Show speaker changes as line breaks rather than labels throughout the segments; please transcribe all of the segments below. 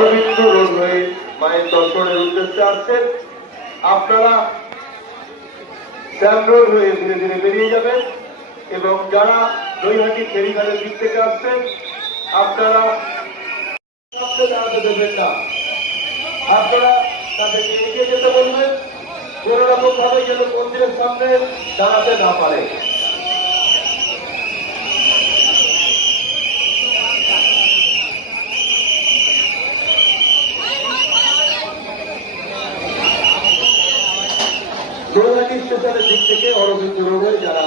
Aurobindo road হয়ে মায়ের দর্শনের উদ্দেশ্যে আসছেন। আপনারা রোড হয়ে ধীরে ধীরে বেরিয়ে যাবেন এবং যারা দইহাটি ফেরিঘাটের দিক থেকে আসছেন, আপনারা দাঁড়াতে আপনারা তাদেরকে এগিয়ে যেতে বলবেন। কোন রকম ভাবে যেন মন্দিরের সামনে দাঁড়াতে না পারে। গোড়াহাটি স্টেশনের দিক থেকে অরবিন্দ রোডে যারা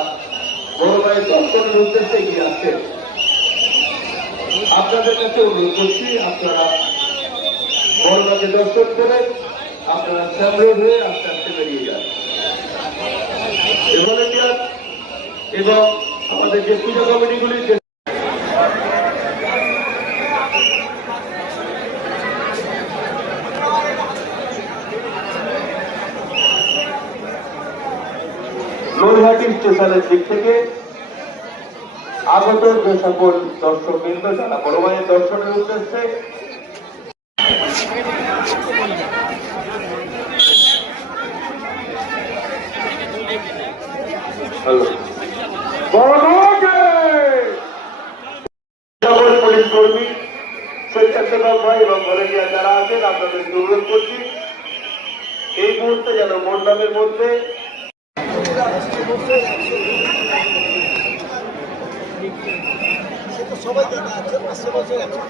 বড় মায়ের দর্শনের উদ্দেশ্যে এগিয়ে আসছেন আপনাদের কাছে অনুরোধ করছি, আপনারা বড় মাকে দর্শন করে আপনারা শ্যামরোড হয়ে আস্তে আস্তে বেরিয়ে যান। এবং আমাদের যে পূজা কমিটিগুলি যে নৈহাটি স্টেশনের দিক থেকে আগত যে সকল দর্শক বৃন্দ যারা বড় মায়ের দর্শনের উদ্দেশ্যে যারা আছেন, আপনাদের অনুরোধ করছি, এই মুহূর্তে যেন মণ্ডপের মধ্যে
সবাই দেখা আছে পাঁচশো বছর একশো